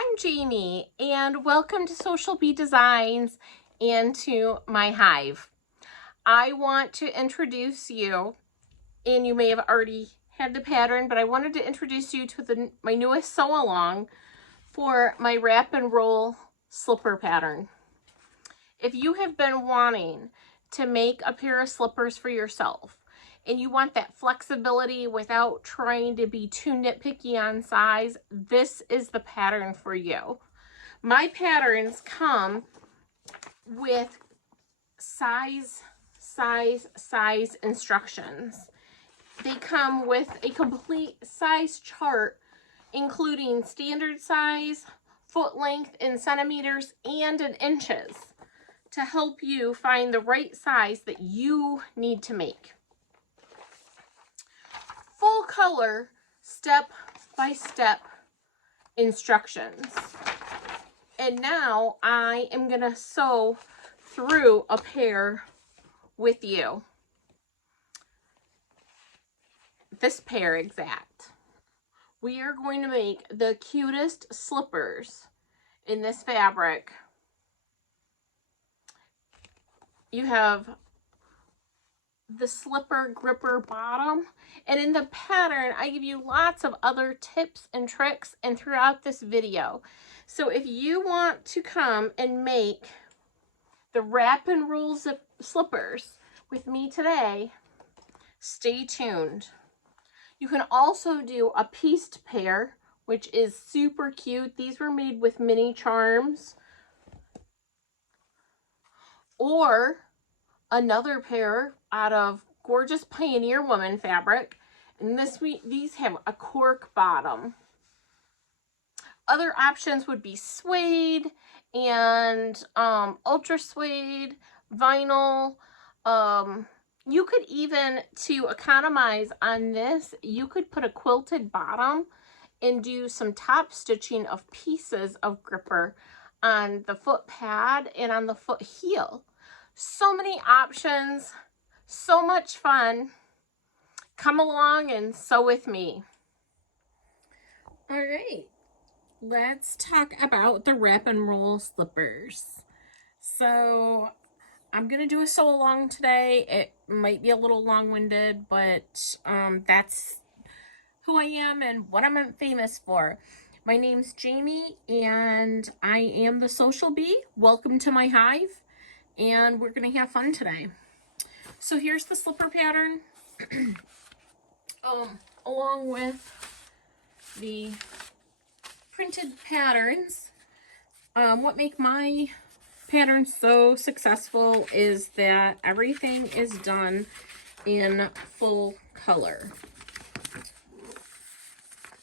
I'm Jamie, and welcome to Sewcial Bee Designs and to my hive. I want to introduce you, and you may have already had the pattern, but I wanted to introduce you to my newest sew along for my wrap and roll slipper pattern. If you have been wanting to make a pair of slippers for yourself, and you want that flexibility without trying to be too nitpicky on size, this is the pattern for you. My patterns come with size instructions. They come with a complete size chart, including standard size, foot length in centimeters, and in inches, to help you find the right size that you need to make. Full color, step-by-step instructions. And now I am going to sew through a pair with you. This pair exact. We are going to make the cutest slippers in this fabric. You have the slipper gripper bottom, and in the pattern I give you lots of other tips and tricks and throughout this video. So if you want to come and make the wrap and roll zip slippers with me today, stay tuned. You can also do a pieced pair, which is super cute. These were made with mini charms, or another pair out of gorgeous Pioneer Woman fabric, and these have a cork bottom. Other options would be suede and ultra suede, vinyl. You could even, to economize on this, you could put a quilted bottom and do some top stitching of pieces of gripper on the foot pad and on the foot heel. So many options, so much fun. Come along and sew with me. All right, let's talk about the wrap and roll slippers. So I'm gonna do a sew along today. It might be a little long-winded, but that's who I am and what I'm famous for. My name's Jamie, and I am the Sewcial Bee. Welcome to my hive, and we're gonna have fun today. So here's the slipper pattern, along with the printed patterns. What make my pattern so successful is that everything is done in full color.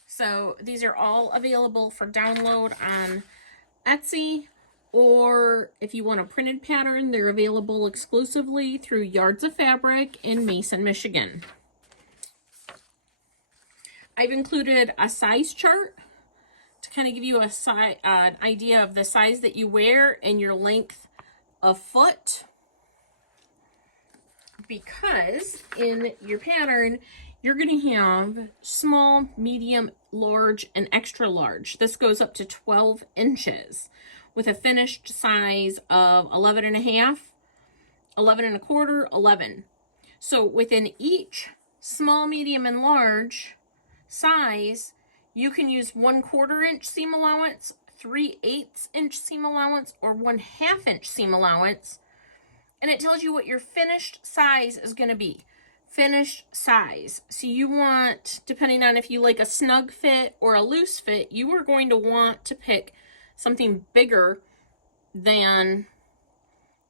So these are all available for download on Etsy, or if you want a printed pattern, they're available exclusively through Yards of Fabric in Mason, Michigan. I've included a size chart to kind of give you an idea of the size that you wear and your length of foot, because in your pattern you're going to have small, medium, large, and extra large. This goes up to 12 inches with a finished size of 11 and a half, 11 and a quarter, 11. So within each small, medium, and large size, you can use 1/4 inch seam allowance, 3/8 inch seam allowance, or 1/2 inch seam allowance. And it tells you what your finished size is going to be. Finished size. So you want, depending on if you like a snug fit or a loose fit, you are going to want to pick something bigger than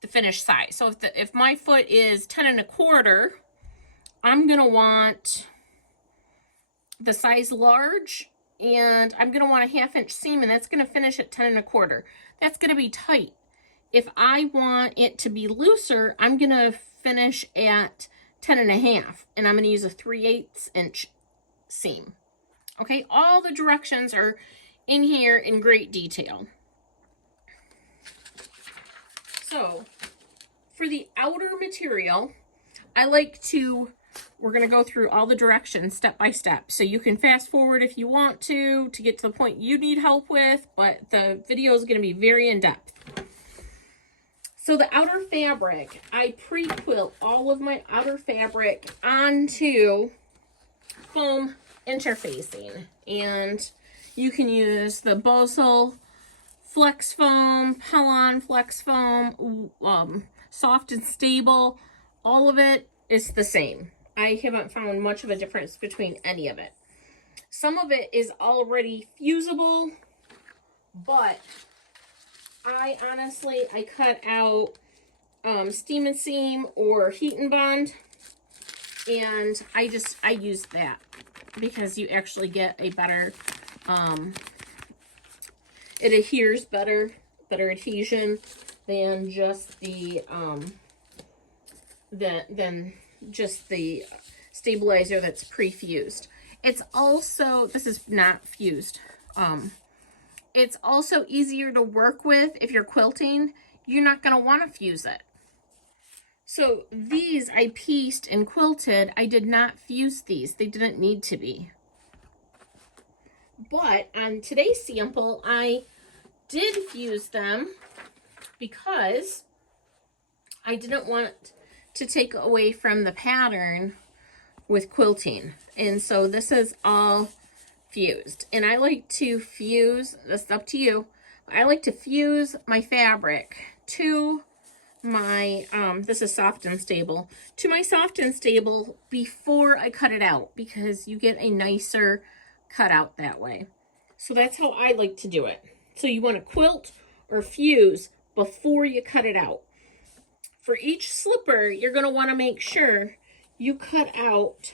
the finished size. So if my foot is 10 and a quarter, I'm going to want the size large, and I'm going to want a 1/2 inch seam, and that's going to finish at 10 and a quarter. That's going to be tight. If I want it to be looser, I'm going to finish at 10 and a half, and I'm going to use a 3/8 inch seam. Okay, all the directions are in here in great detail. So for the outer material, I like to we're going to go through all the directions step by step. So you can fast forward if you want to get to the point you need help with, but the video is going to be very in-depth. So the outer fabric, I pre-quilt all of my outer fabric onto foam interfacing. And you can use the Sewcial Flex Foam, Pellon Flex Foam, soft and stable. All of it is the same. I haven't found much of a difference between any of it. Some of it is already fusible, but I honestly cut out Steam and Seam or Heat and Bond, and I used that because you actually get a better, it adheres better adhesion than just the than just the stabilizer that's pre-fused. It's also, this is not fused. It's also easier to work with if you're quilting. You're not going to want to fuse it. So these I pieced and quilted. I did not fuse these. They didn't need to be. But on today's sample, I did fuse them because I didn't want to take away from the pattern with quilting. And so this is all fused. And I like to fuse, that's up to you, I like to fuse my fabric to my, this is soft and stable, to my soft and stable before I cut it out, because you get a nicer cut out that way. So that's how I like to do it. So you want to quilt or fuse before you cut it out. For each slipper, you're going to want to make sure you cut out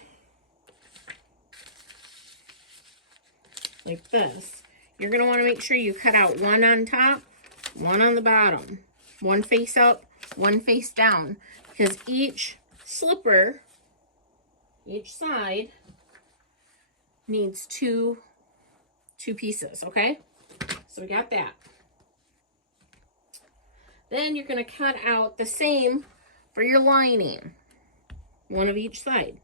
like this. You're going to want to make sure you cut out one on top, one on the bottom, one face up, one face down, because each slipper, each side needs two pieces, okay? So we got that. Then you're going to cut out the same for your lining, one of each side.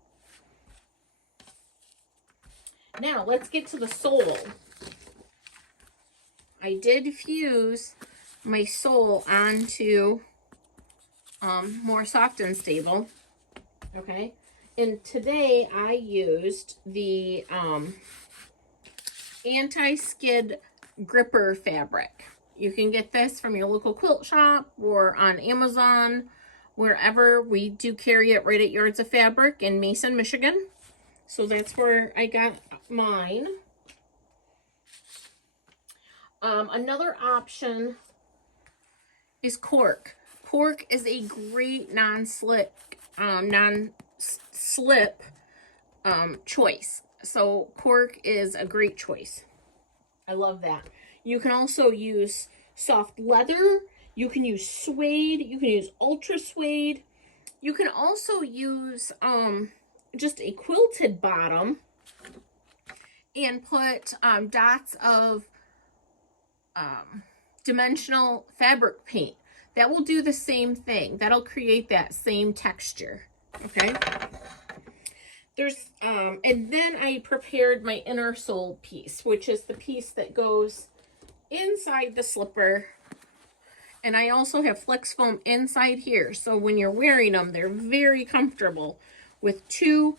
Now let's get to the sole. I did fuse my sole onto more soft and stable, okay? And today I used the anti-skid gripper fabric. You can get this from your local quilt shop or on Amazon, wherever. We do carry it right at Yards of Fabric in Mason, Michigan. So that's where I got mine. Another option is cork. Cork is a great non-slip choice. So cork is a great choice. I love that. You can also use soft leather. You can use suede. You can use ultra suede. You can also use just a quilted bottom and put dots of dimensional fabric paint. That will do the same thing. That'll create that same texture. Okay. There's and then I prepared my inner sole piece, which is the piece that goes inside the slipper. And I also have flex foam inside here, so when you're wearing them, they're very comfortable with 2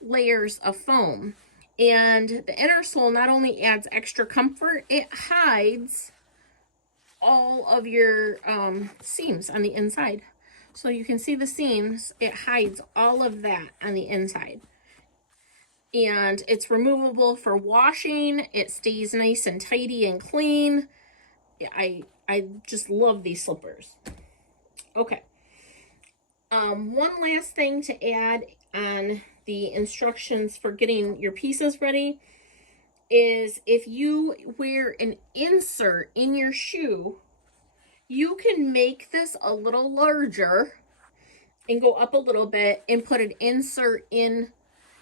layers of foam. And the inner sole not only adds extra comfort, it hides all of your seams on the inside. So you can see the seams, it hides all of that on the inside. And it's removable for washing. It stays nice and tidy and clean. I just love these slippers. Okay. One last thing to add on the instructions for getting your pieces ready is if you wear an insert in your shoe, you can make this a little larger and go up a little bit and put an insert in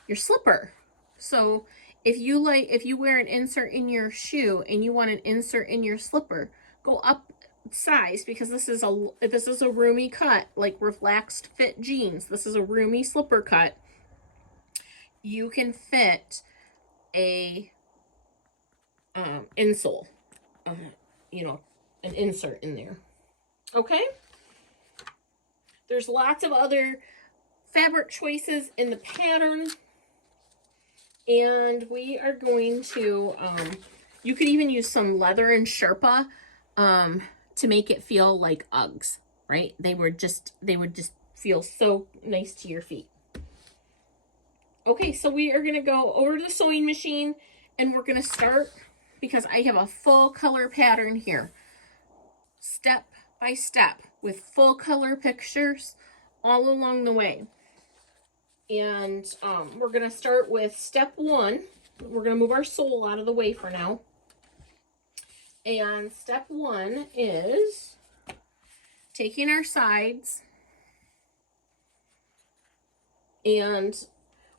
your slipper. So if you wear an insert in your shoe and you want an insert in your slipper, go up size, because this is a roomy cut, like relaxed fit jeans. This is a roomy slipper cut. you can fit a insole, you know, an insert in there. Okay? There's lots of other fabric choices in the pattern. And we are going to, you could even use some leather and Sherpa to make it feel like Uggs, right? They would just feel so nice to your feet. Okay, so we are going to go over to the sewing machine and we're going to start, because I have a full color pattern here, step by step with full color pictures all along the way. And we're going to start with step 1. We're going to move our sole out of the way for now. And step 1 is taking our sides, and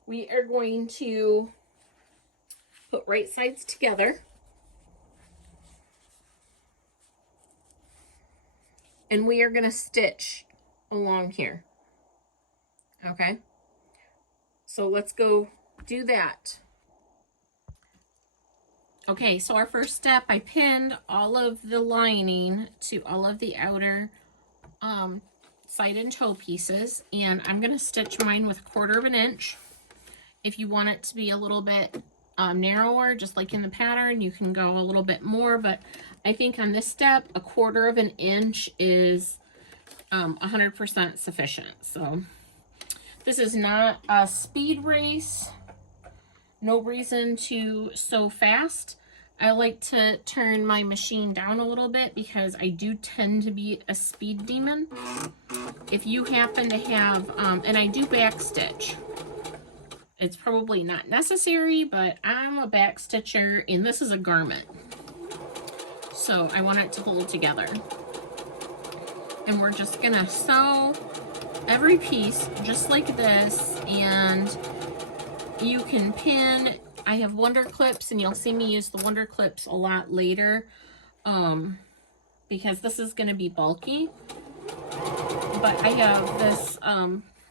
we are going to put right sides together. And we are going to stitch along here. Okay? So let's go do that. Okay, so our first step, I pinned all of the lining to all of the outer side and toe pieces, and I'm going to stitch mine with 1/4 of an inch. If you want it to be a little bit narrower, just like in the pattern, you can go a little bit more, but I think on this step, 1/4 of an inch is 100% sufficient. So this is not a speed race. No reason to sew fast. I like to turn my machine down a little bit because I do tend to be a speed demon. If you happen to have, and I do back stitch. It's probably not necessary, but I'm a back stitcher and this is a garment. So I want it to hold together. And we're just gonna sew every piece just like this, and you can pin. I have Wonder Clips, and you'll see me use the Wonder Clips a lot later because this is going to be bulky. But I have this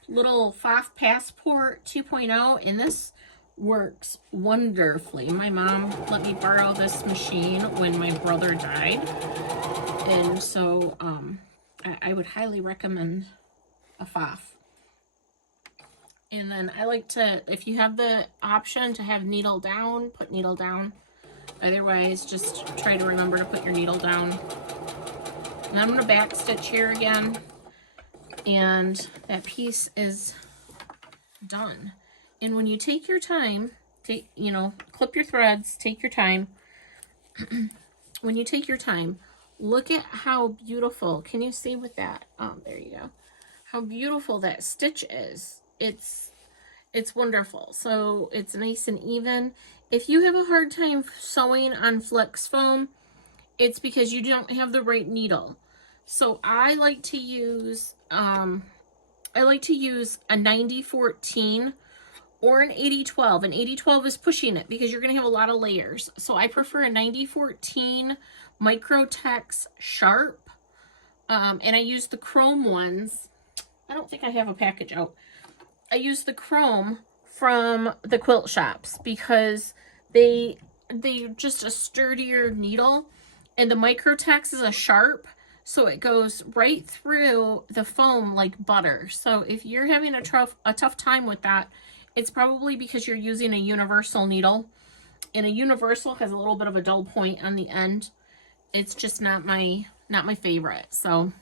little FOF Passport 2.0, and this works wonderfully. My mom let me borrow this machine when my brother died, and so I would highly recommend a FOF. And then I like to, if you have the option to have needle down, put needle down. Otherwise, just try to remember to put your needle down. And I'm going to back stitch here again. And that piece is done. And when you take your time, clip your threads, take your time. When you take your time, look at how beautiful, can you see with that? There you go. How beautiful that stitch is. It's wonderful. So it's nice and even. If you have a hard time sewing on flex foam, it's because you don't have the right needle. So I like to use a 90-14 or an 80-12. An 80-12 is pushing it because you're going to have a lot of layers. So I prefer a 90-14 Microtex Sharp. And I use the chrome ones. I don't think I have a package out. I use the chrome from the quilt shops because they're just a sturdier needle, and the Microtex is a sharp, so it goes right through the foam like butter. So if you're having a tough time with that, it's probably because you're using a universal needle, and a universal has a little bit of a dull point on the end. It's just not my favorite. So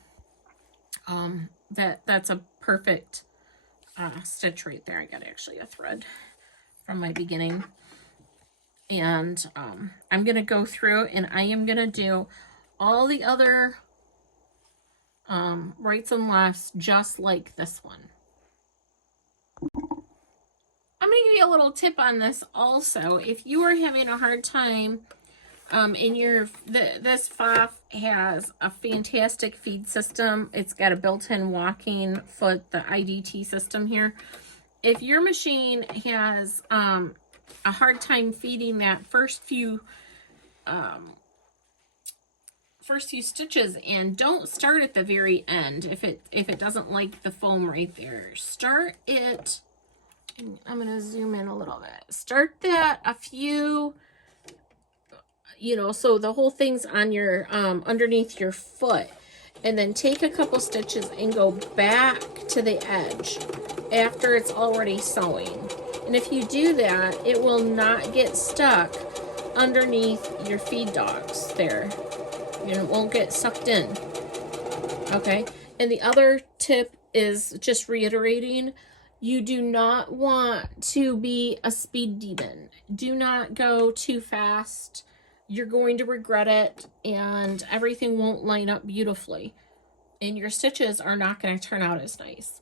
that's a perfect stitch right there. I got actually a thread from my beginning, and I'm gonna go through and I am gonna do all the other rights and lefts just like this one. I'm gonna give you a little tip on this also. If you are having a hard time this FOF has a fantastic feed system. It's got a built-in walking foot, the IDT system here. If your machine has a hard time feeding that first few stitches in, don't start at the very end if it doesn't like the foam right there. Start it I'm going to zoom in a little bit. Start that a few, you know, so the whole thing's on your, underneath your foot. And then take a couple stitches and go back to the edge after it's already sewing. And if you do that, it will not get stuck underneath your feed dogs there. And it won't get sucked in. Okay. And the other tip is just reiterating, you do not want to be a speed demon. Do not go too fast. You're going to regret it, and everything won't line up beautifully. And your stitches are not going to turn out as nice.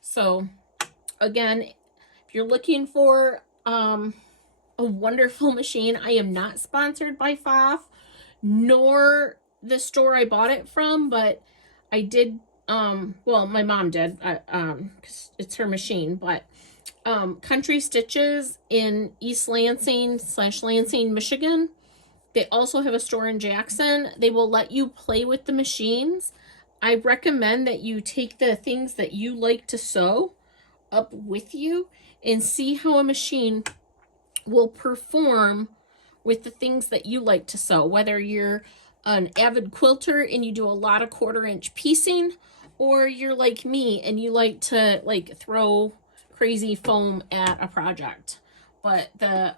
So again, if you're looking for a wonderful machine, I am not sponsored by Pfaff, nor the store I bought it from, but I did, well, my mom did, 'cause it's her machine, but Country Stitches in East Lansing / Lansing, Michigan. They also have a store in Jackson. They will let you play with the machines. I recommend that you take the things that you like to sew up with you and see how a machine will perform with the things that you like to sew, whether you're an avid quilter and you do a lot of 1/4-inch piecing, or you're like me and you like to like throw crazy foam at a project. But the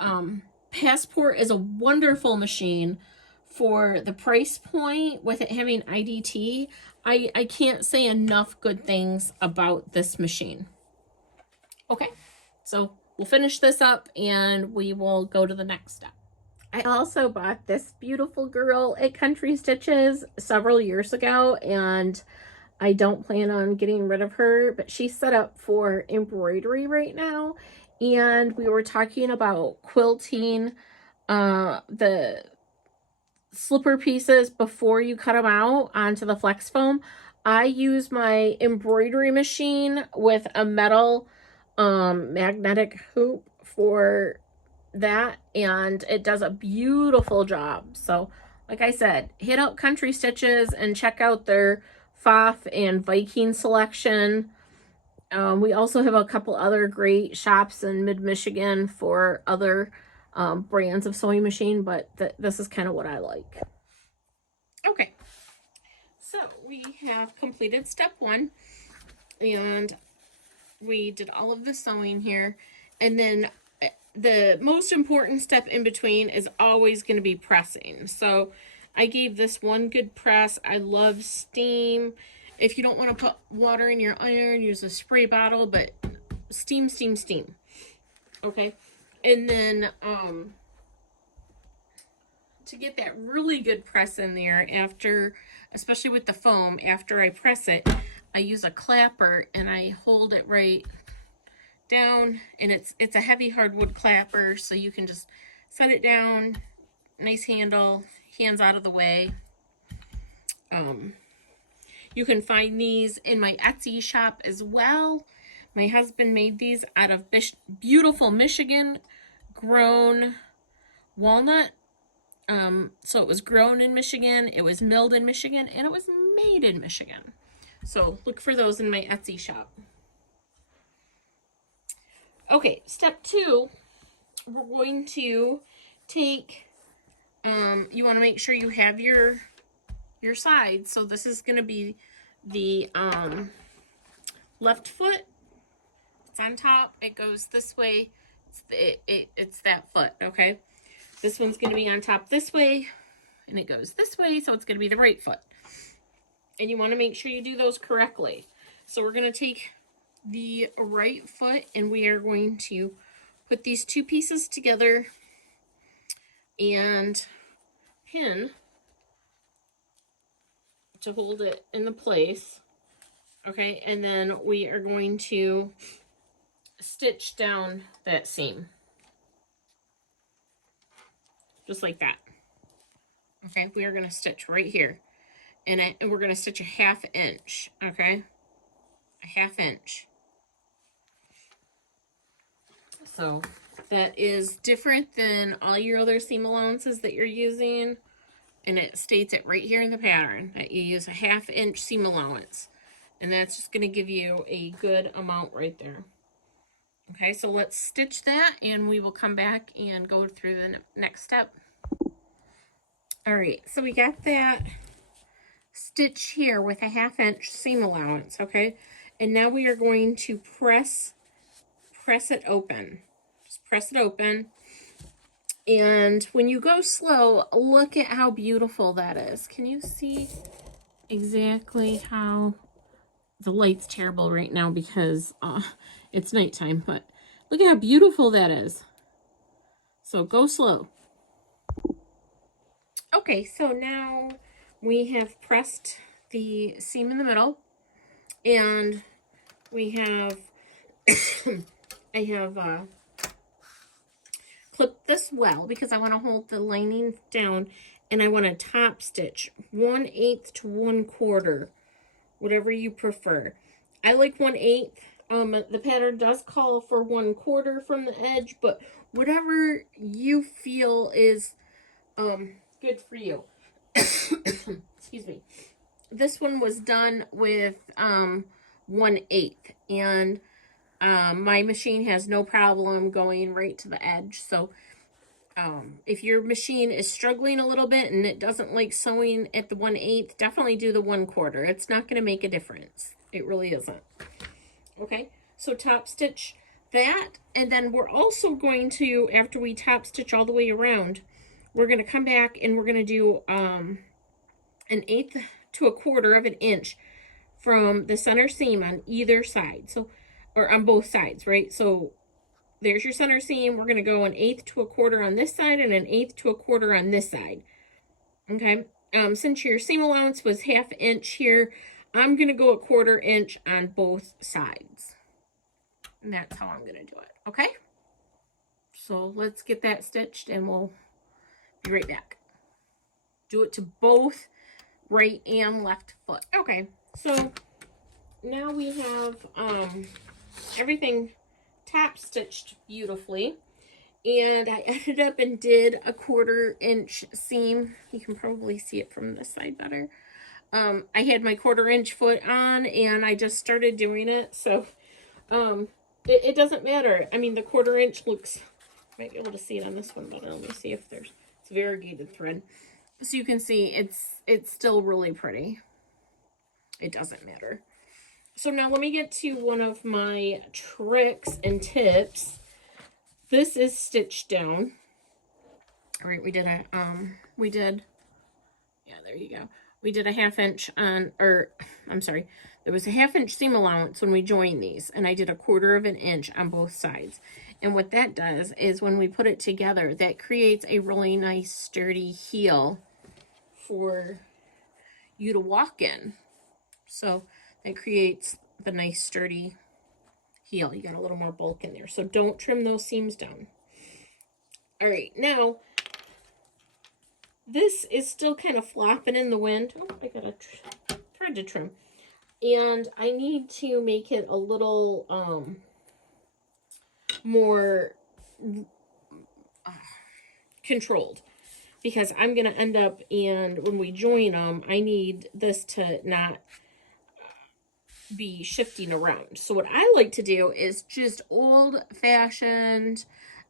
Passport is a wonderful machine for the price point with it having IDT. I can't say enough good things about this machine. Okay, so we'll finish this up and we will go to the next step. I also bought this beautiful girl at Country Stitches several years ago, and I don't plan on getting rid of her, but she's set up for embroidery right now. And we were talking about quilting the slipper pieces before you cut them out onto the flex foam. I use my embroidery machine with a metal magnetic hoop for that, and it does a beautiful job. So like I said, hit up Country Stitches and check out their Pfaff and Viking selection. We also have a couple other great shops in mid-Michigan for other brands of sewing machine, but this is kind of what I like. Okay, so we have completed step 1, and we did all of the sewing here, and then the most important step in between is always going to be pressing. So I gave this one good press. I love steam. If you don't want to put water in your iron, use a spray bottle, but steam, steam, steam. Okay. And then to get that really good press in there after, especially with the foam, after I press it, I use a clapper and I hold it right down, and it's a heavy hardwood clapper, so you can just set it down, nice handle, hands out of the way. You can find these in my Etsy shop as well. My husband made these out of beautiful Michigan grown walnut. So it was grown in Michigan, it was milled in Michigan, and it was made in Michigan. So look for those in my Etsy shop. Okay, step 2, we're going to take, you want to make sure you have your sides. So this is going to be the left foot. It's on top. It goes this way. It's that foot, okay? This one's going to be on top this way, and it goes this way, so it's going to be the right foot. And you want to make sure you do those correctly. So we're going to take the right foot, and we are going to put these 2 pieces together and pin to hold it in the place. Okay, and then we are going to stitch down that seam. Just like that. Okay, we are going to stitch right here. And we're going to stitch a 1/2 inch. Okay, a 1/2 inch. So that is different than all your other seam allowances that you're using. And it states it right here in the pattern that you use a 1/2 inch seam allowance. And that's just going to give you a good amount right there. Okay, so let's stitch that and we will come back and go through the next step. All right, so we got that stitch here with a 1/2 inch seam allowance, okay? And now we are going to press it open. Just press it open. And when you go slow, look at how beautiful that is. Can you see exactly how the light's terrible right now because it's nighttime, but look at how beautiful that is. So go slow. Okay, so now we have pressed the seam in the middle, and we have I have clipped this well because I want to hold the lining down, and I want to top stitch 1/8 to 1/4, whatever you prefer. I like 1/8. The pattern does call for 1/4 from the edge, but whatever you feel is good for you. Excuse me. This one was done with 1/8, and my machine has no problem going right to the edge. So if your machine is struggling a little bit and it doesn't like sewing at the 1/8, definitely do the 1/4. It's not going to make a difference. It really isn't. Okay, so top stitch that, and then we're also going to, after we top stitch all the way around, we're going to come back and we're going to do 1/8 to 1/4 of an inch from the center seam on either side. So, or on both sides, right? So there's your center seam. We're going to go 1/8 to 1/4 on this side and 1/8 to 1/4 on this side. Okay. Since your seam allowance was 1/2 inch here, I'm going to go 1/4 inch on both sides. And that's how I'm going to do it. Okay. So let's get that stitched and we'll be right back. Do it to both right and left foot. Okay. So now we have everything top stitched beautifully, and I ended up and did a 1/4 inch seam. You can probably see it from this side better. I had my 1/4 inch foot on and I just started doing it, so it doesn't matter. I mean, the 1/4 inch looks, might be able to see it on this one better. Let me see if there's, it's variegated thread, so you can see it's still really pretty. It doesn't matter. So now let me get to one of my tricks and tips. This is stitched down. All right, we did, yeah, there you go. We did a 1/2 inch on, or I'm sorry, there was a 1/2 inch seam allowance when we joined these, and I did 1/4 of an inch on both sides. And what that does is when we put it together, that creates a really nice sturdy heel for you to walk in. So that creates the nice sturdy heel. You got a little more bulk in there. So don't trim those seams down. All right, now this is still kind of flopping in the wind. Oh, I got a thread to trim. And I need to make it a little more controlled, because I'm going to end up, and when we join them, I need this to not be shifting around. So what I like to do is just old-fashioned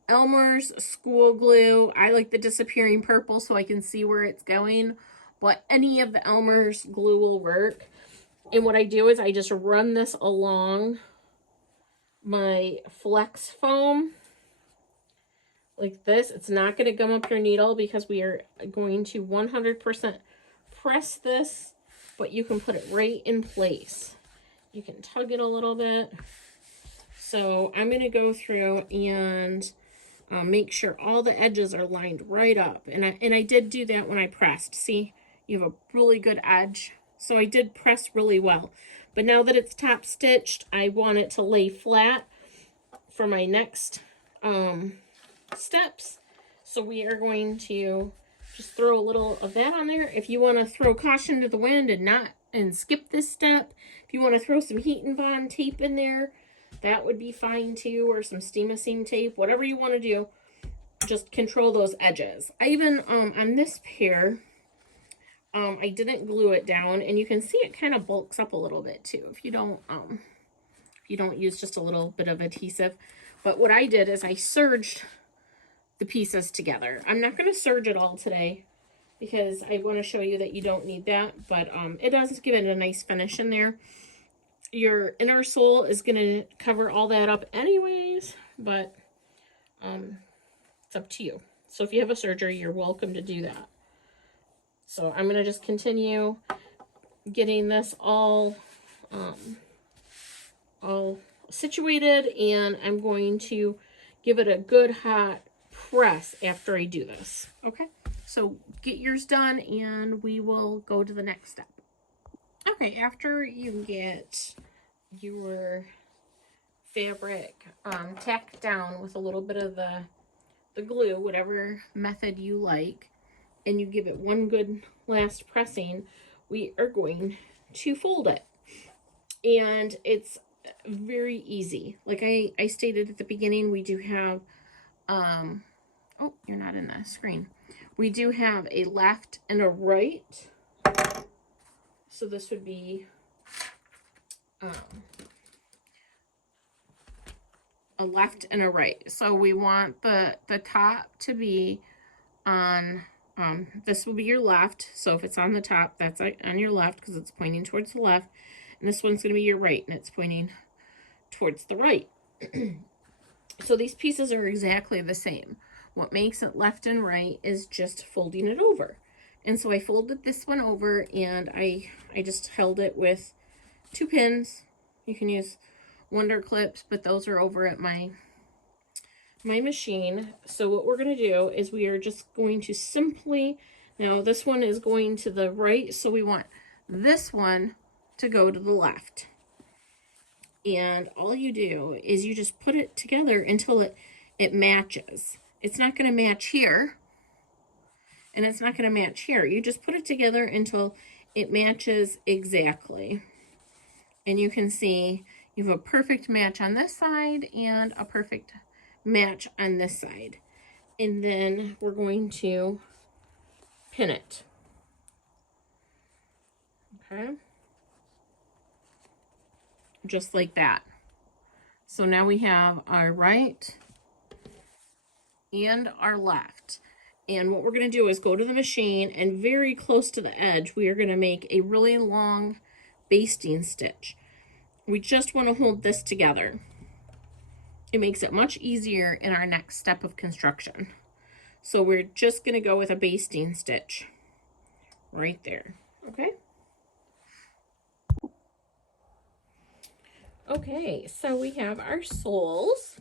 Elmer's school glue. I like the disappearing purple so I can see where it's going, but any of the Elmer's glue will work. And what I do is I just run this along my flex foam like this. It's not going to gum up your needle because we are going to 100% press this, but you can put it right in place. You can tug it a little bit. So I'm going to go through and make sure all the edges are lined right up. And I did do that when I pressed. See, you have a really good edge. So I did press really well. But now that it's top stitched, I want it to lay flat for my next steps. So we are going to just throw a little of that on there. If you want to throw caution to the wind and skip this step, if you want to throw some heat and bond tape in there, that would be fine too, or some steam-a-seam tape, whatever you want to do. Just control those edges. I even on this pair, I didn't glue it down, and you can see it kind of bulks up a little bit too if you don't use just a little bit of adhesive. But what I did is I serged the pieces together. I'm not going to serge it all today because I want to show you that you don't need that, but it does give it a nice finish in there. Your inner sole is going to cover all that up anyways, but it's up to you. So if you have a serger, you're welcome to do that. So I'm going to just continue getting this all situated, and I'm going to give it a good hot press after I do this. Okay, so get yours done and we will go to the next step. Okay, after you get your fabric tacked down with a little bit of the glue, whatever method you like, and you give it one good last pressing, we are going to fold it. And it's very easy. Like I stated at the beginning, we do have, oh, you're not in the screen. We do have a left and a right. So this would be a left and a right. So we want the top to be on, this will be your left. So if it's on the top, that's on your left because it's pointing towards the left. And this one's going to be your right, and it's pointing towards the right. So these pieces are exactly the same. What makes it left and right is just folding it over. And so I folded this one over, and I just held it with 2 pins. You can use Wonder Clips, but those are over at my machine. So what we're going to do is we are just going to simply, now this one is going to the right, so we want this one to go to the left. And all you do is you just put it together until it matches. It's not going to match here, and it's not going to match here. You just put it together until it matches exactly. And you can see you have a perfect match on this side and a perfect match on this side. And then we're going to pin it. Okay. Just like that. So now we have our right and our left. And what we're going to do is go to the machine, and very close to the edge, we are going to make a really long basting stitch. We just want to hold this together. It makes it much easier in our next step of construction. So we're just going to go with a basting stitch right there. Okay. Okay, so we have our soles,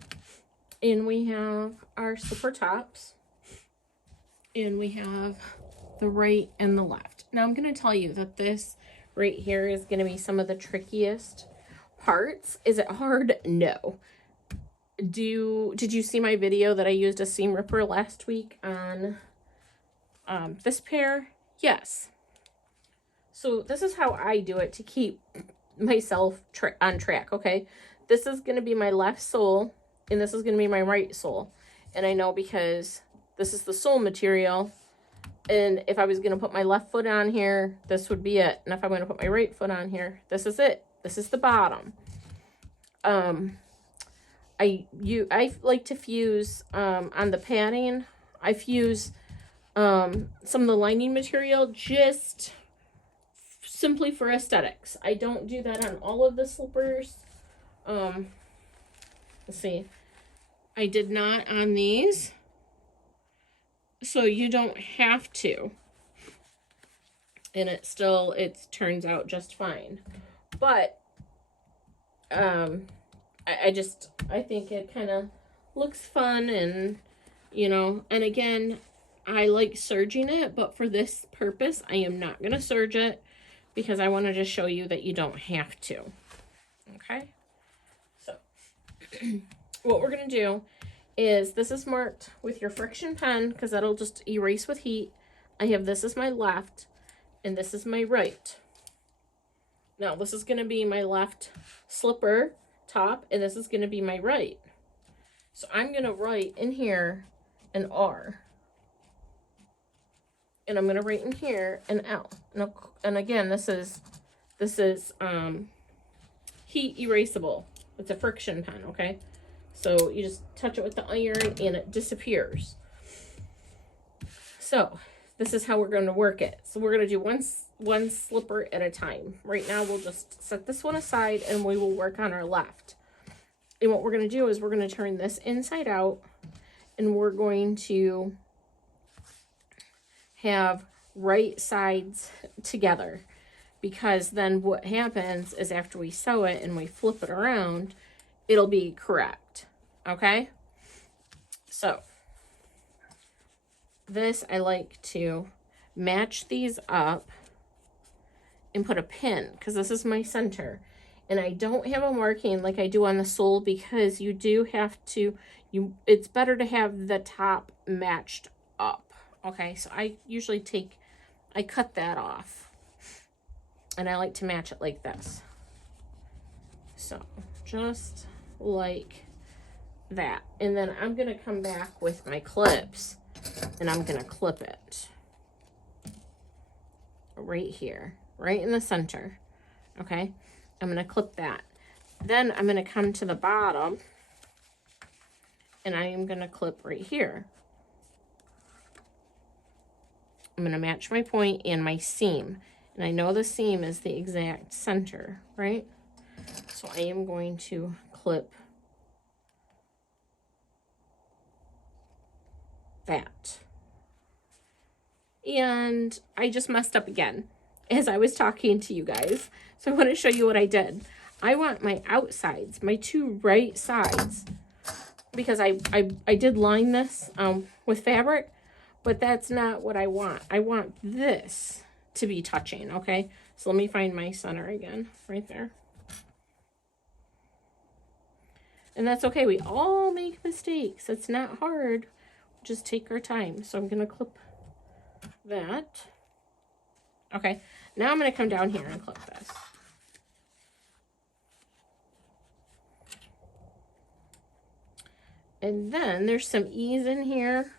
and we have our slipper tops, and we have the right and the left. Now I'm going to tell you that this right here is going to be some of the trickiest parts. Is it hard? No. Did you see my video that I used a seam ripper last week on this pair? Yes. So this is how I do it to keep myself on track. Okay, this is going to be my left sole, and this is going to be my right sole. And I know because this is the sole material, and if I was going to put my left foot on here, this would be it. And if I'm going to put my right foot on here, this is it. This is the bottom. I like to fuse on the padding. I fuse some of the lining material just simply for aesthetics. I don't do that on all of the slippers. Let's see. I did not on these. So you don't have to. And it turns out just fine. But I think it kind of looks fun, and you know, and again, I like serging it, but for this purpose I am not going to serge it because I want to just show you that you don't have to. Okay, so what we're going to do is, this is marked with your friction pen because that'll just erase with heat. I have this as my left and this is my right. Now this is going to be my left slipper top, and this is going to be my right. So I'm going to write in here an R, and I'm going to write in here an L. And again, this is heat erasable. It's a friction pen, okay? So you just touch it with the iron and it disappears. So this is how we're going to work it. So we're going to do one slipper at a time. Right now we'll just set this one aside and we will work on our left. And what we're going to do is we're going to turn this inside out and we're going to have right sides together, because then what happens is after we sew it and we flip it around, it'll be correct. Okay? So this, I like to match these up and put a pin, because this is my center. And I don't have a marking like I do on the sole, because you do have to, it's better to have the top matched up. Okay, so I usually I cut that off. And I like to match it like this. So, just like that. And then I'm going to come back with my clips and I'm going to clip it right here, right in the center. Okay, I'm going to clip that. Then I'm going to come to the bottom and I am going to clip right here. I'm going to match my point and my seam. And I know the seam is the exact center, right? So I am going to clip that. And I just messed up again as I was talking to you guys. So I want to show you what I did. I want my outsides, my two right sides, because I did line this with fabric, but that's not what I want. I want this to be touching, okay? So let me find my center again, right there. And that's okay. We all make mistakes. It's not hard. Just take our time. So I'm going to clip that. Okay. Now I'm going to come down here and clip this. And then there's some ease in here.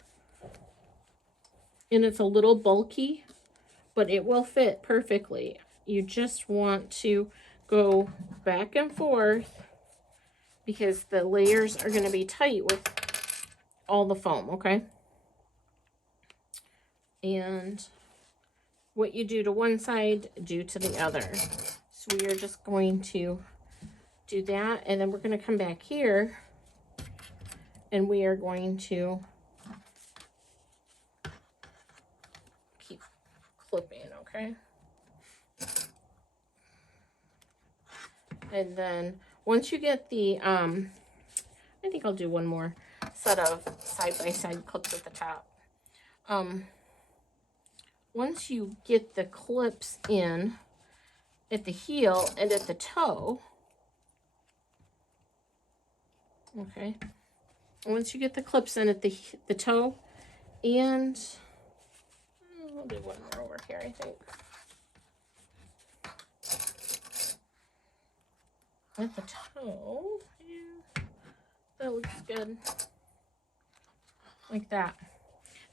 And it's a little bulky, but it will fit perfectly. You just want to go back and forth because the layers are going to be tight with all the foam, okay? And what you do to one side, do to the other. So we are just going to do that, and then we're going to come back here and we are going to keep clipping, okay? And then once you get the, I think I'll do one more set of side-by-side clips at the top. Once you get the clips in at the heel and at the toe, okay, once you get the clips in at the toe, and I'll do one more over here, I think. At the toe, yeah, that looks good. Like that.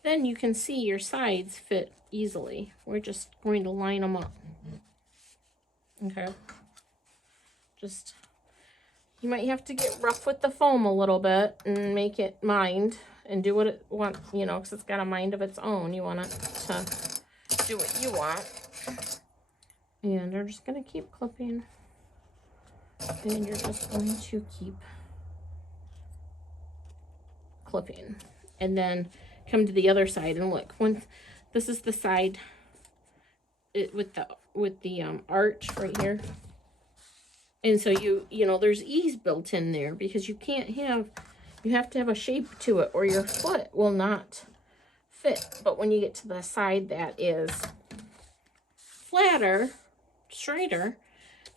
Then you can see your sides fit easily. We're just going to line them up. Okay. Just, you might have to get rough with the foam a little bit and make it mind and do what it wants, you know, because it's got a mind of its own. You want it to do what you want. And we're just going to keep clipping. And you're just going to keep clipping. And then come to the other side and look. Once this is the side with the arch right here. And so you know there's ease built in there because you have to have a shape to it or your foot will not fit. But when you get to the side that is flatter, straighter,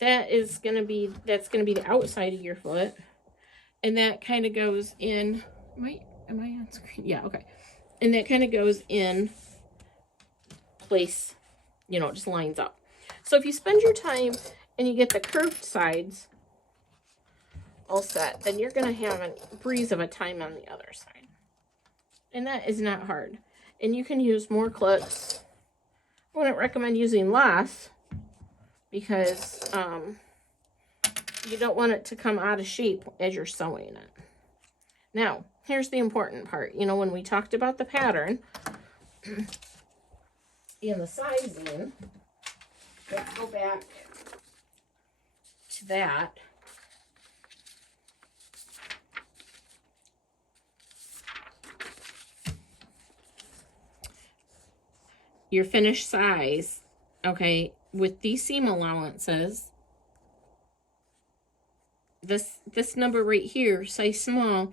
that's gonna be the outside of your foot, and that kind of goes in. Am I on screen? Yeah, okay. And that kind of goes in place, you know, it just lines up. So if you spend your time and you get the curved sides all set, then you're going to have a breeze of a time on the other side. And that is not hard. And you can use more clips. I wouldn't recommend using less because you don't want it to come out of shape as you're sewing it. Now, here's the important part. You know, when we talked about the pattern and the sizing, let's go back to that. Your finished size, okay, with these seam allowances, this number right here, size small,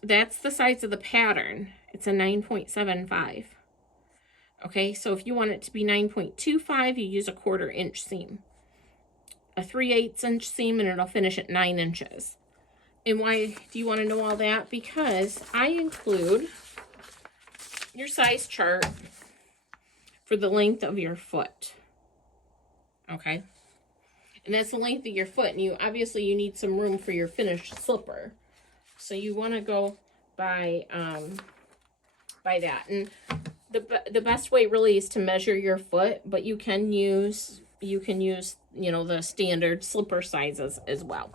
that's the size of the pattern. It's a 9.75. Okay, so if you want it to be 9.25, you use a 1/4 inch seam. A 3/8 inch seam, and it'll finish at 9 inches. And why do you want to know all that? Because I include your size chart for the length of your foot. Okay, and that's the length of your foot, and you obviously need some room for your finished slipper, so you want to go by that. And the best way really is to measure your foot, but you can use you know, the standard slipper sizes as well.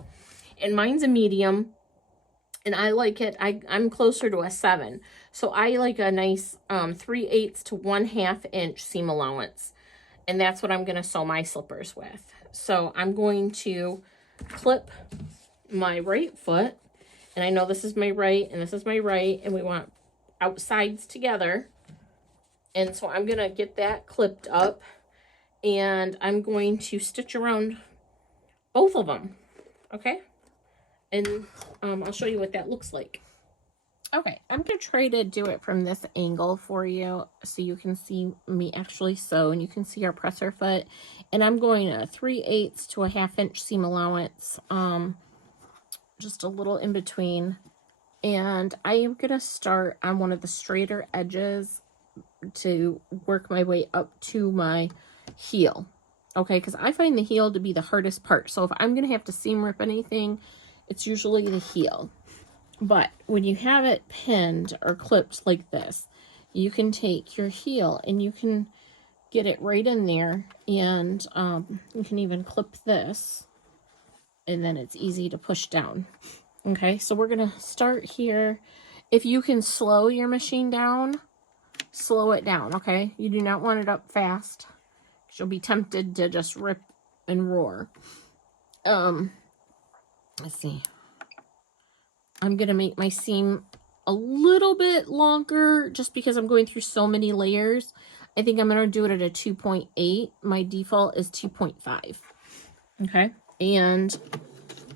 And mine's a medium, and I like it. I'm closer to a 7, so I like a nice 3/8 to 1/2 inch seam allowance, and that's what I'm going to sew my slippers with. So I'm going to clip my right foot, and I know this is my right and this is my right, and we want outsides together. And so I'm going to get that clipped up, and I'm going to stitch around both of them, okay? And I'll show you what that looks like. Okay, I'm going to try to do it from this angle for you so you can see me actually sew, and you can see our presser foot. And I'm going a 3/8 to a 1/2 inch seam allowance, just a little in between. And I am going to start on one of the straighter edges to work my way up to my heel. Okay, because I find the heel to be the hardest part. So if I'm going to have to seam rip anything, it's usually the heel. But when you have it pinned or clipped like this, you can take your heel and you can get it right in there, and you can even clip this, and then it's easy to push down. Okay, so we're going to start here. If you can slow your machine down, slow it down, okay? You do not want it up fast, because you'll be tempted to just rip and roar. Let's see. I'm going to make my seam a little bit longer just because I'm going through so many layers. I think I'm going to do it at a 2.8. My default is 2.5. Okay. And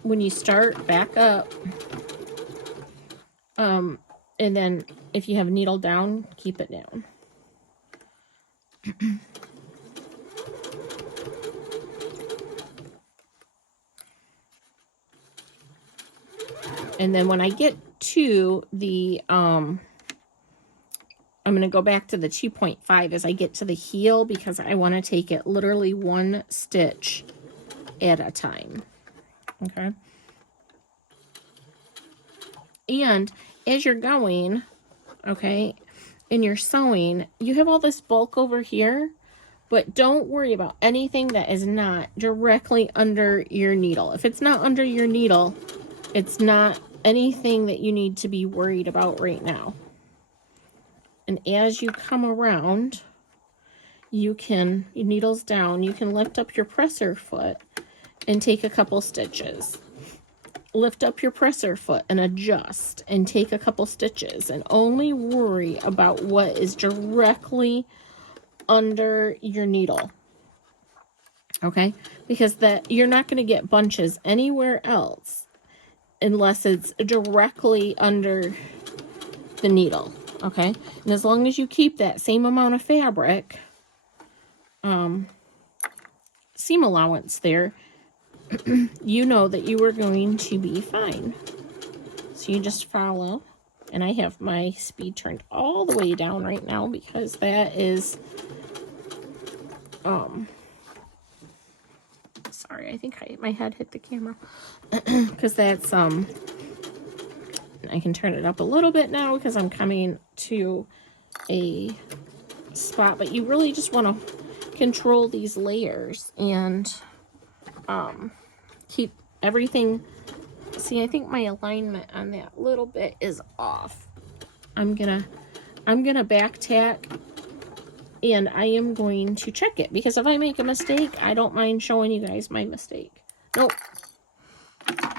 when you start, back up. And then if you have a needle down, keep it down. And then when I get to the, I'm going to go back to the 2.5 as I get to the heel, because I want to take it literally one stitch at a time. Okay. And as you're going, okay, and you're sewing, you have all this bulk over here, but don't worry about anything that is not directly under your needle. If it's not under your needle, it's not anything that you need to be worried about right now. And as you come around, you can, your needle's down, you can lift up your presser foot and take a couple stitches. Lift up your presser foot and adjust and take a couple stitches, and only worry about what is directly under your needle. Okay? Because you're not going to get bunches anywhere else unless it's directly under the needle. Okay? And as long as you keep that same amount of fabric, seam allowance there, you know that you are going to be fine. So you just follow, and I have my speed turned all the way down right now because that is, sorry, I think my head hit the camera, because that's, I can turn it up a little bit now because I'm coming to a spot, but you really just want to control these layers and, keep everything See, I think my alignment on that little bit is off. I'm gonna back tack, and I am going to check it, because if I make a mistake, I don't mind showing you guys my mistake. Nope.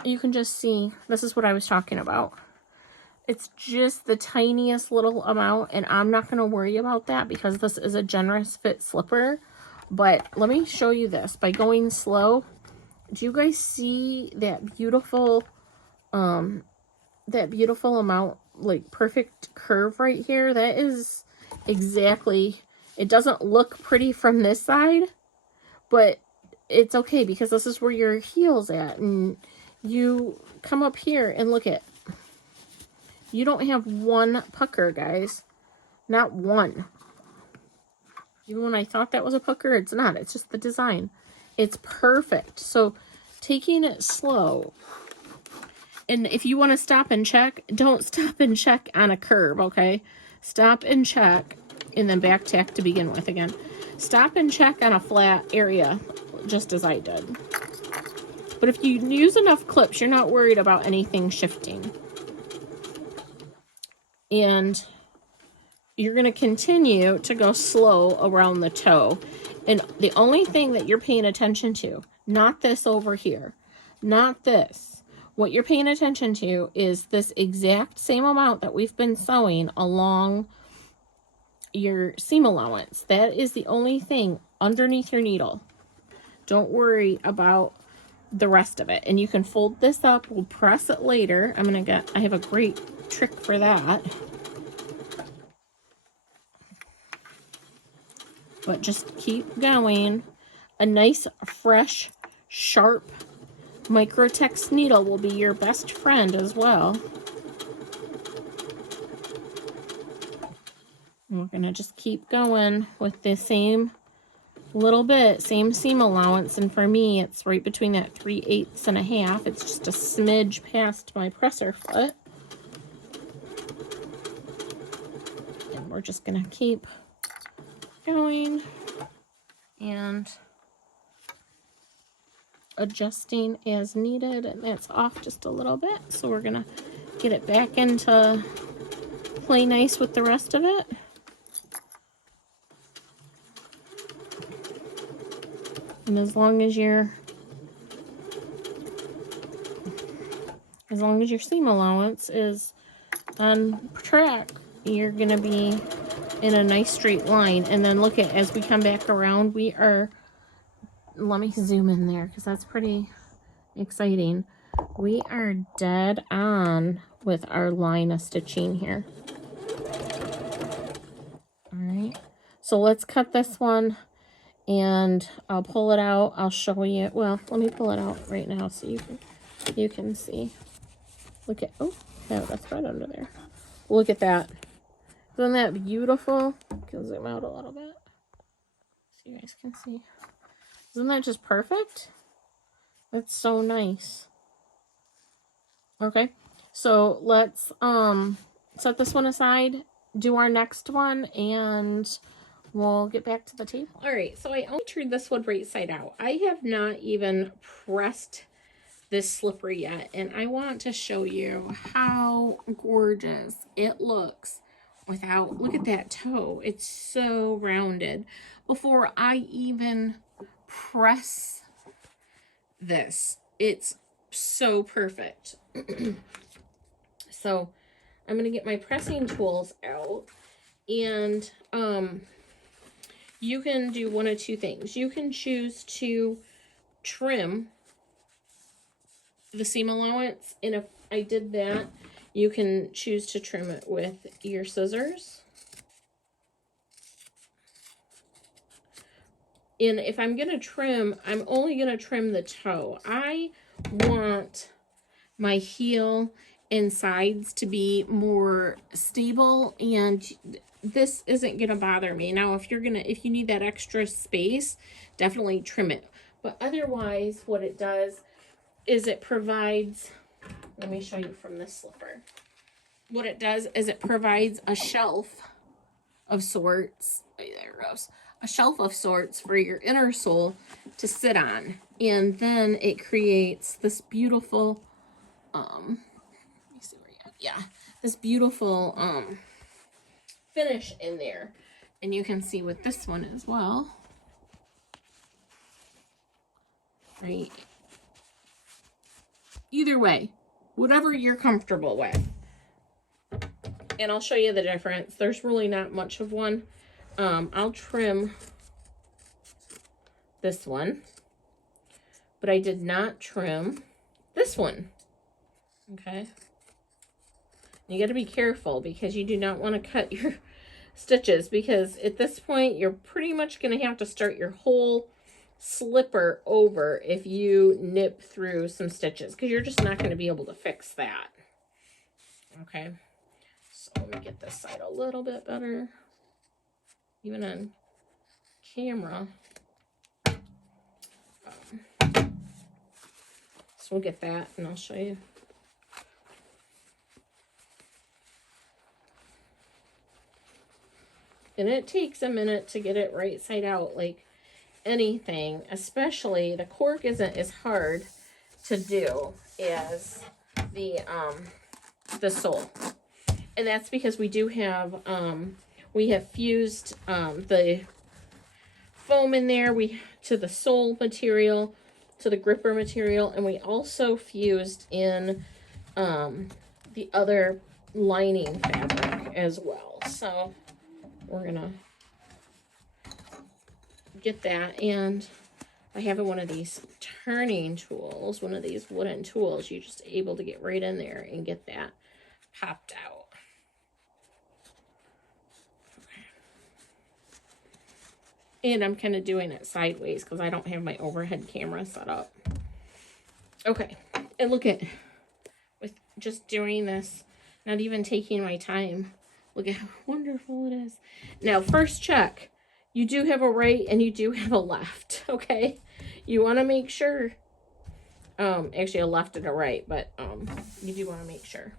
You can just see, this is what I was talking about. It's just the tiniest little amount, and I'm not going to worry about that because this is a generous fit slipper. But let me show you this. By going slow, do you guys see that beautiful amount, like perfect curve right here? That is exactly, it doesn't look pretty from this side, but it's okay because this is where your heel's at. And you come up here and look at, you don't have one pucker, guys. Not one. Even when I thought that was a pucker, it's not. It's just the design. It's perfect. So taking it slow. And if you want to stop and check, don't stop and check on a curb, okay? Stop and check, and then back tack to begin with again. Stop and check on a flat area, just as I did. But if you use enough clips, you're not worried about anything shifting. And you're going to continue to go slow around the toe. And the only thing that you're paying attention to, not this over here, not this. What you're paying attention to is this exact same amount that we've been sewing along your seam allowance. That is the only thing underneath your needle. Don't worry about the rest of it. And you can fold this up. We'll press it later. I have a great trick for that. But just keep going. A nice, fresh, sharp Microtex needle will be your best friend as well. And we're going to just keep going with the same little bit, same seam allowance. And for me, it's right between that 3/8 and a half. It's just a smidge past my presser foot. And we're just going to keep going and adjusting as needed, and that's off just a little bit, so we're gonna get it back into play nice with the rest of it. And as long as your seam allowance is on track, you're gonna be in a nice straight line. And then look at, as we come back around, we are, let me zoom in there because that's pretty exciting. We are dead on with our line of stitching here. All right, so let's cut this one and I'll pull it out. I'll show you. Well, let me pull it out right now so you can see. Look at, oh, I have a thread under there. Look at that. Isn't that beautiful? I can zoom out a little bit so you guys can see. Isn't that just perfect? That's so nice. Okay, so let's set this one aside, do our next one, and we'll get back to the table. All right, so I only turned this one right side out. I have not even pressed this slipper yet, and I want to show you how gorgeous it looks without, look at that toe. It's so rounded. Before I even press this, it's so perfect. So I'm going to get my pressing tools out, and you can do one of two things. You can choose to trim the seam allowance, and if I did that, you can choose to trim it with your scissors. And if I'm going to trim, I'm only going to trim the toe. I want my heel and sides to be more stable, and this isn't going to bother me. Now, if you need that extra space, definitely trim it. But otherwise, what it does is it provides, let me show you from this slipper. What it does is it provides a shelf of sorts. Oh, there it goes. A shelf of sorts for your inner sole to sit on. And then it creates this beautiful let me see where you at. Yeah, this beautiful finish in there. And you can see with this one as well. Right. Either way, whatever you're comfortable with. And I'll show you the difference. There's really not much of one. I'll trim this one, but I did not trim this one. Okay. You got to be careful because you do not want to cut your stitches, because at this point you're pretty much going to have to start your whole slipper over if you nip through some stitches, because you're just not going to be able to fix that. Okay. So let me get this side a little bit better, even on camera. So we'll get that and I'll show you. And it takes a minute to get it right side out, like anything, especially the cork isn't as hard to do as the sole. And that's because we do have, we have fused the foam in there to the sole material, to the gripper material, and we also fused in the other lining fabric as well. So we're gonna get that, and I have one of these turning tools, one of these wooden tools. You're just able to get right in there and get that popped out. And I'm kind of doing it sideways because I don't have my overhead camera set up. Okay, and look at, with just doing this, not even taking my time, look at how wonderful it is. Now, first check, you do have a right and you do have a left, okay? You want to make sure, actually a left and a right, but you do want to make sure.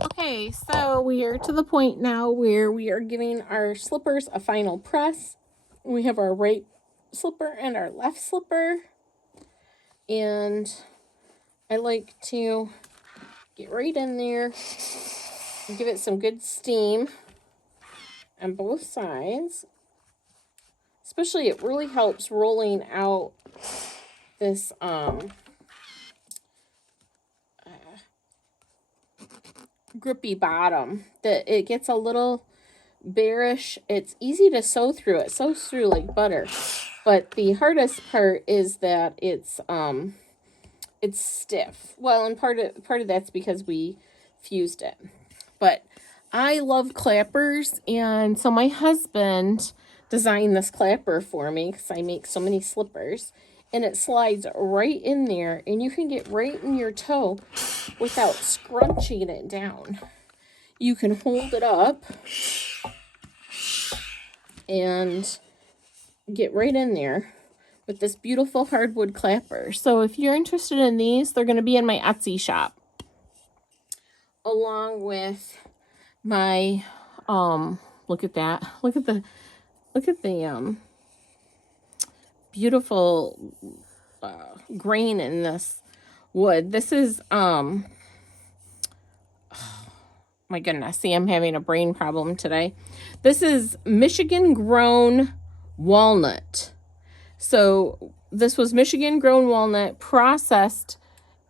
Okay, so we are to the point now where we are giving our slippers a final press. We have our right slipper and our left slipper. And I like to get right in there and give it some good steam on both sides. Especially, it really helps rolling out this grippy bottom, that it gets a little bearish. It's easy to sew through. It sews through like butter, but the hardest part is that it's stiff. Well, and part of that's because we fused it. But I love clappers, and so my husband designed this clapper for me because I make so many slippers. And it slides right in there, and you can get right in your toe without scrunching it down. You can hold it up and get right in there with this beautiful hardwood clapper. So if you're interested in these, they're going to be in my Etsy shop, along with my look at that. Look at the beautiful grain in this wood. This is oh my goodness, see, I'm having a brain problem today. This is Michigan grown walnut. So this was Michigan grown walnut, processed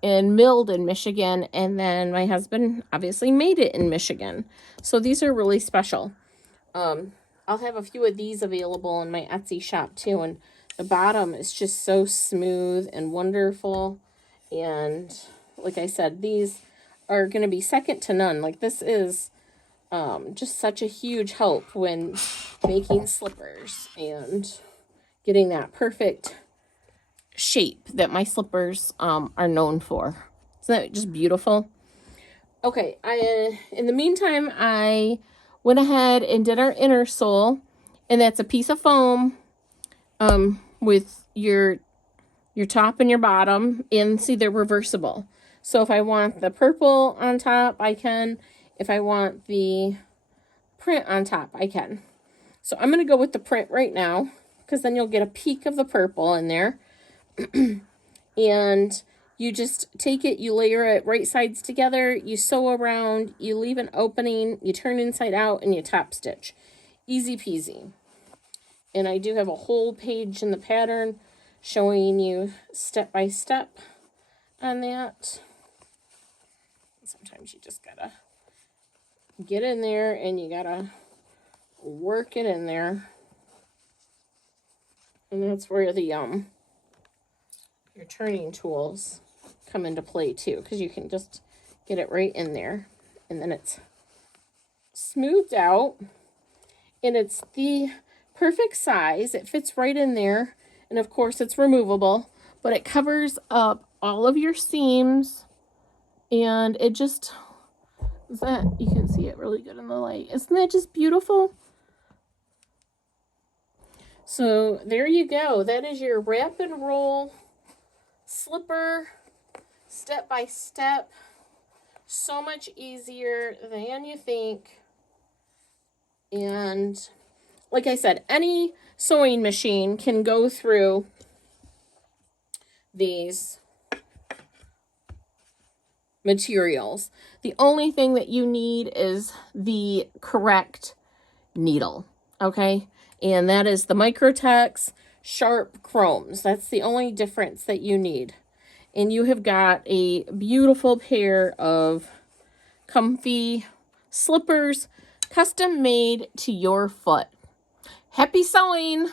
and milled in Michigan, and then my husband obviously made it in Michigan. So these are really special. I'll have a few of these available in my Etsy shop too, and the bottom is just so smooth and wonderful. And like I said, these are going to be second to none. Like, this is just such a huge help when making slippers and getting that perfect shape that my slippers are known for. Isn't that just beautiful? Okay, in the meantime, I went ahead and did our inner sole, and that's a piece of foam with your top and your bottom, and see, they're reversible. So if I want the purple on top, I can. If I want the print on top, I can. So I'm going to go with the print right now, because then you'll get a peek of the purple in there. And you just take it, you layer it right sides together, you sew around, you leave an opening, you turn inside out, and you top stitch. Easy peasy. And I do have a whole page in the pattern showing you step by step on that. Sometimes you just gotta get in there and you gotta work it in there. And that's where the your turning tools come into play too, because you can just get it right in there, and then it's smoothed out, and it's the perfect size. It fits right in there, and of course it's removable, but it covers up all of your seams, and it just you can see it really good in the light. Isn't that just beautiful? So there you go. That is your wrap and roll slipper, step by step. So much easier than you think. And like I said, any sewing machine can go through these materials. The only thing that you need is the correct needle, okay? And that is the Microtex Sharp Chromes. That's the only difference that you need. And you have got a beautiful pair of comfy slippers, custom made to your foot. Happy sewing!